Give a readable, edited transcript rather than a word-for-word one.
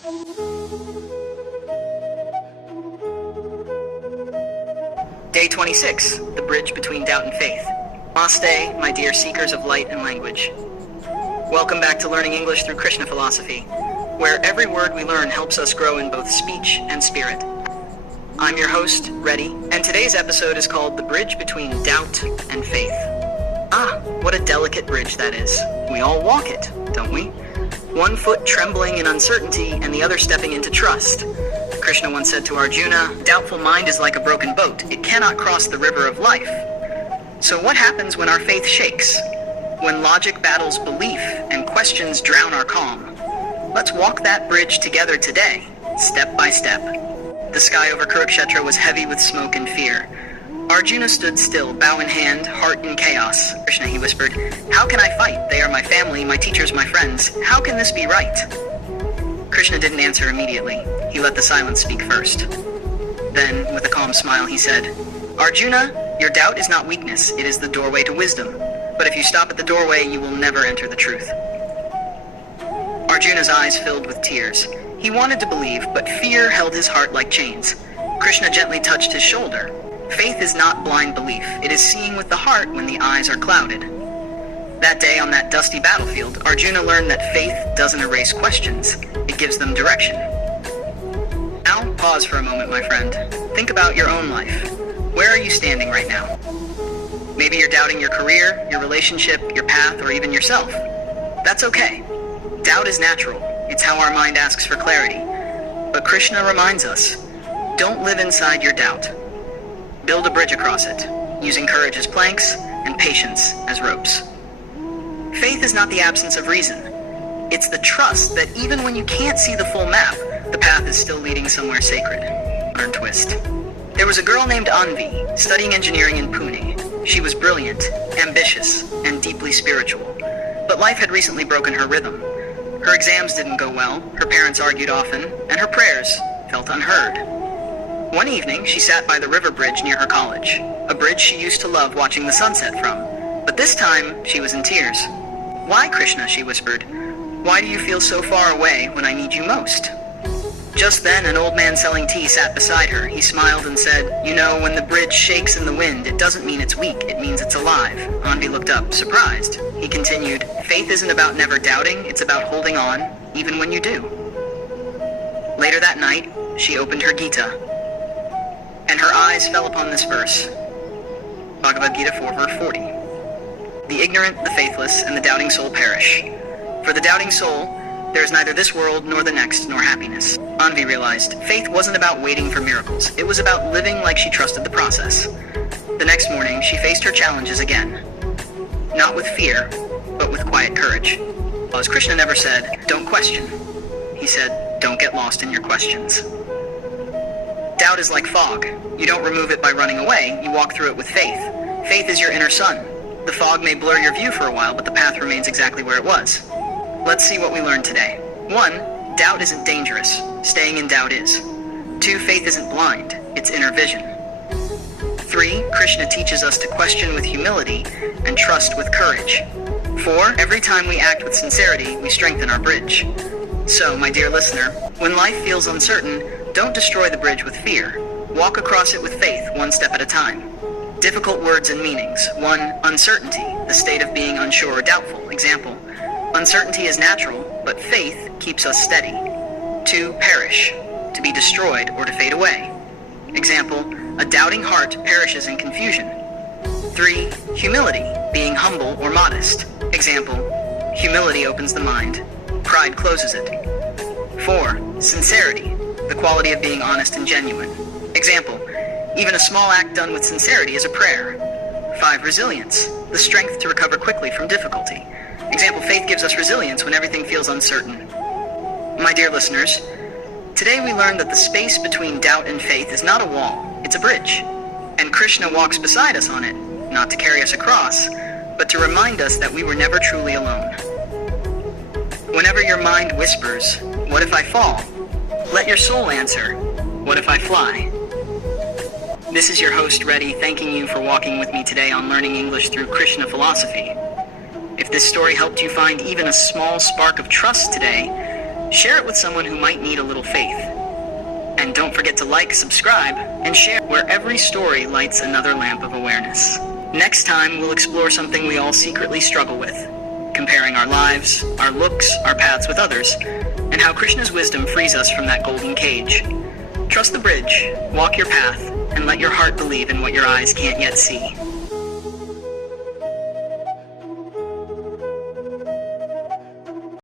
Day 26, the bridge between doubt and faith. Namaste, my dear seekers of light and language. Welcome back to Learning English through Krishna Philosophy, where every word we learn helps us grow in both speech and spirit. I'm your host, Reddy, and today's episode is called The Bridge Between Doubt and Faith. Ah, what a delicate bridge that is. We all walk it, don't we? One foot trembling in uncertainty and the other stepping into trust. Krishna once said to Arjuna, "Doubtful mind is like a broken boat. It cannot cross the river of life." So what happens when our faith shakes? When logic battles belief and questions drown our calm? Let's walk that bridge together today, step by step. The sky over Kurukshetra was heavy with smoke and fear. Arjuna stood still, bow in hand, heart in chaos. "Krishna," he whispered, "how can I fight? They are my family, my teachers, my friends. How can this be right?" Krishna didn't answer immediately. He let the silence speak first. Then, with a calm smile, he said, "Arjuna, your doubt is not weakness, it is the doorway to wisdom. But if you stop at the doorway, you will never enter the truth." Arjuna's eyes filled with tears. He wanted to believe, but fear held his heart like chains. Krishna gently touched his shoulder. Faith is not blind belief. It is seeing with the heart when the eyes are clouded. That day on that dusty battlefield, Arjuna learned that faith doesn't erase questions. It gives them direction. Now, pause for a moment, my friend. Think about your own life. Where are you standing right now? Maybe you're doubting your career, your relationship, your path, or even yourself. That's okay. Doubt is natural. It's how our mind asks for clarity. But Krishna reminds us, don't live inside your doubt. Build a bridge across it, using courage as planks and patience as ropes. Faith is not the absence of reason. It's the trust that even when you can't see the full map, the path is still leading somewhere sacred. Modern twist. There was a girl named Anvi, studying engineering in Pune. She was brilliant, ambitious, and deeply spiritual. But life had recently broken her rhythm. Her exams didn't go well, her parents argued often, and her prayers felt unheard. One evening, she sat by the river bridge near her college, a bridge she used to love watching the sunset from. But this time, she was in tears. "Why, Krishna?" she whispered. "Why do you feel so far away when I need you most?" Just then, an old man selling tea sat beside her. He smiled and said, "You know, when the bridge shakes in the wind, it doesn't mean it's weak, it means it's alive." Anvi looked up, surprised. He continued, "Faith isn't about never doubting, it's about holding on, even when you do." Later that night, she opened her Gita, and her eyes fell upon this verse. Bhagavad Gita 4 verse 40. "The ignorant, the faithless, and the doubting soul perish. For the doubting soul, there is neither this world nor the next, nor happiness." Anvi realized faith wasn't about waiting for miracles. It was about living like she trusted the process. The next morning, she faced her challenges again. Not with fear, but with quiet courage. As Krishna never said, "Don't question." He said, "Don't get lost in your questions." Doubt is like fog. You don't remove it by running away, you walk through it with faith. Faith is your inner sun. The fog may blur your view for a while, but the path remains exactly where it was. Let's see what we learned today. 1. Doubt isn't dangerous. Staying in doubt is. 2. Faith isn't blind. It's inner vision. 3. Krishna teaches us to question with humility and trust with courage. 4. Every time we act with sincerity, we strengthen our bridge. So, my dear listener, when life feels uncertain, don't destroy the bridge with fear. Walk across it with faith, one step at a time. Difficult words and meanings. 1. Uncertainty, the state of being unsure or doubtful. Example, uncertainty is natural, but faith keeps us steady. 2. Perish, to be destroyed or to fade away. Example, a doubting heart perishes in confusion. 3. Humility, being humble or modest. Example, humility opens the mind, pride closes it. 4. Sincerity, the quality of being honest and genuine. Example, even a small act done with sincerity is a prayer. 5. Resilience, the strength to recover quickly from difficulty. Example, faith gives us resilience when everything feels uncertain. My dear listeners, today we learned that the space between doubt and faith is not a wall, it's a bridge. And Krishna walks beside us on it, not to carry us across, but to remind us that we were never truly alone. Whenever your mind whispers, "What if I fall?" let your soul answer, "What if I fly?" This is your host, Reddy, thanking you for walking with me today on Learning English through Krishna Philosophy. If this story helped you find even a small spark of trust today, Share it with someone who might need a little faith. And don't forget to like, subscribe, and share where every story lights another lamp of awareness. Next time, we'll explore something we all secretly struggle with, comparing our lives, our looks, our paths with others, and how Krishna's wisdom frees us from that golden cage. Trust the bridge, walk your path, and let your heart believe in what your eyes can't yet see.